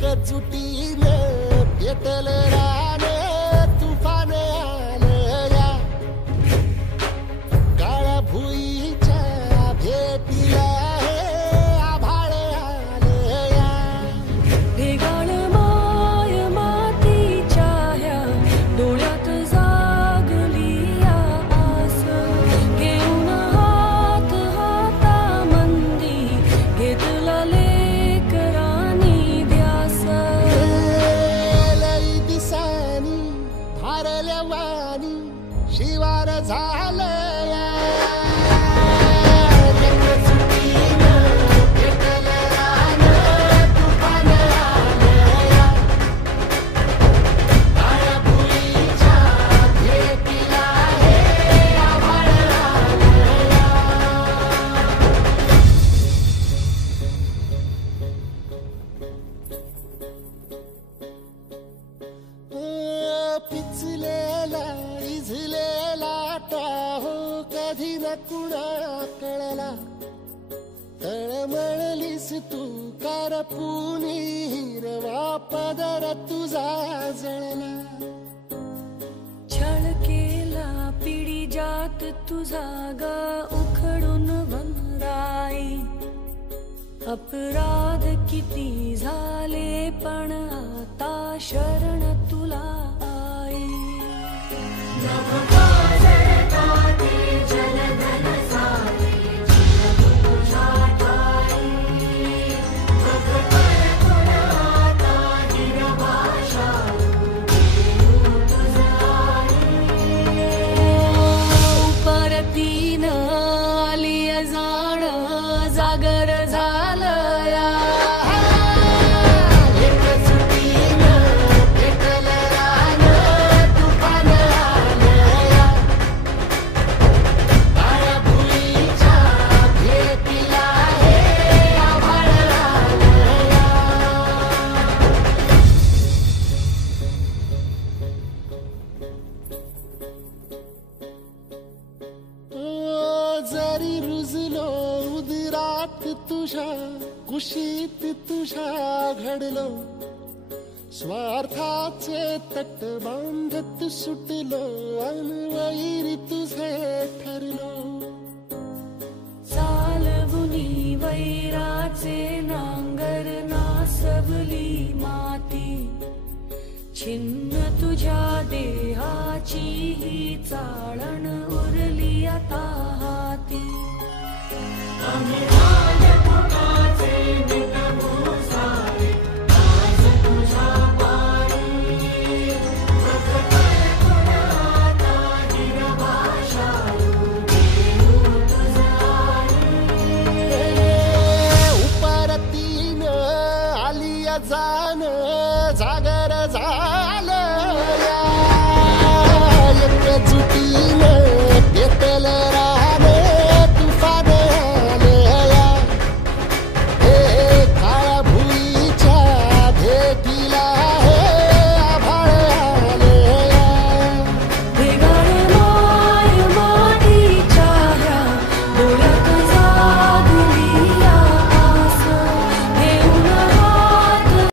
एकजुटीने पेटलं रान तुफान आलं या काळ्या भुईच्या भेटीला हे आभाळ आलं या ढेगाळ माय मातीच्या ह्या डोळ्यात जागली या आस घेऊन हात हातामंदी घेतला लेकरांनी ध्यास लई दिसानी भारल्या वाणी शिवार झालं या एकजुटीनं पेटलं रान तुफान आलं या काळ्या भुईच्या भेटीला हे आभाळ आलं या पिचलेला इझलेला हो कधी न कुणा कळला तळमळलीस तू कारपुनी हिरवा पदर तुझा जळला छळ केला पिढी जात तुझा ग उखडून वनराई अपराध किती झाले पण आता शरण तुला आई परतीन आली जाण जागर झालं या एकजुटीनं पेटलं रान तुफान आलं या काळ्या भुईच्या भेटीला हे आभाळ आलं या जरी रुजलो उदरात तुझ्या कुशीत तुझ्या घडलो स्वार्थाचे तट बांधत सुटलो अनवैरी तुझे ठरलो चालवुनी वैराचे नांगर नासवली माती छिन्न तुझ्या देहाची ही चाळण उरली आता हाती आम्ही राजकुमाराचे निगमो